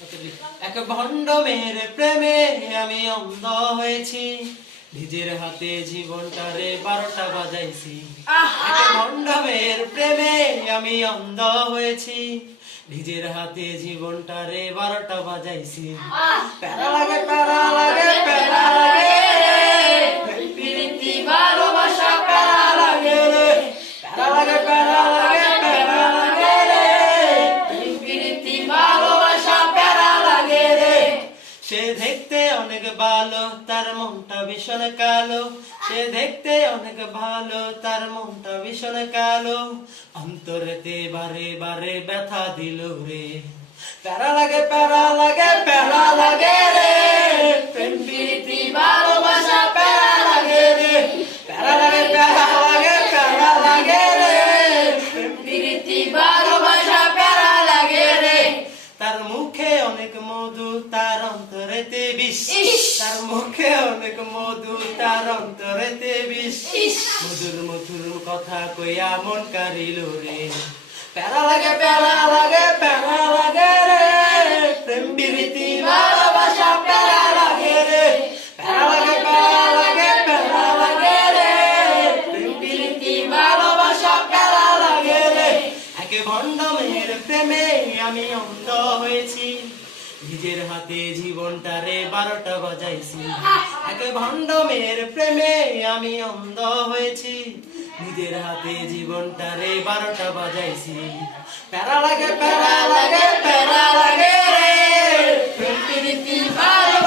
এক ভণ্ড মেয়ের প্রেমে আমি অন্ধ হয়েছি, নিজের হাতে জীবনটারে 12টা বাজাইছি। এক ভণ্ড মেয়ের প্রেমে আমি অন্ধ হয়েছি, নিজের হাতে জীবনটারে 12টা বাজাইছি। প্যারা লাগে প্যারা লাগে প্যারা লাগে রে, প্রীতি ভালোবাসা প্যারা লাগে রে, প্যারা লাগে প্যারা লাগে প্যারা লাগে রে, প্রীতি ভালোবাসা প্যারা লাগে রে। সে দেখতে অনেক ভালো, তার মনটা ভীষণ কালো। সে দেখতে অনেক ভালো, তার মনটা ভীষণ কালো। অন্তরেতে বারে বারে ব্যথা দিল রে। প্যারা লাগে প্যারা লাগে প্যারা লাগে রে, প্রেম প্রীতি ভালোবাসা প্যারা লাগে রে, প্যারা লাগে প্যারা লাগে প্যারা লাগে রে, প্রেম প্রীতি ভালোবাসা প্যারা লাগে রে। তার মুখে অনেক মধু, তার অন্তরেতে বিষ। তার মুখে অনেক মধু, তার অন্তরেতে বিষ। মধুর মধুর কথা কইয়া মন কারিল রে। প্যারা লাগে প্যারা লাগে প্যারা লাগে রে, প্রেম প্রীতি ভালোবাসা প্যারা লাগে রে, প্যারা লাগে প্যারা লাগে প্যারা লাগে রে, প্রেম প্রীতি ভালোবাসা প্যারা লাগে রে। এক ভণ্ড মেয়ের প্রেমে আমি অন্ধ হয়েছি, নিজের হাতে জীবনটারে 12টা বাজাইছি। এক ভণ্ড মেয়ের প্রেমে আমি অন্ধ হয়েছি, নিজের হাতে জীবনটারে 12টা বাজাইছি। প্যারা লাগে প্যারা লাগে প্যারা লাগে রে, প্রেম প্রীতি ভালো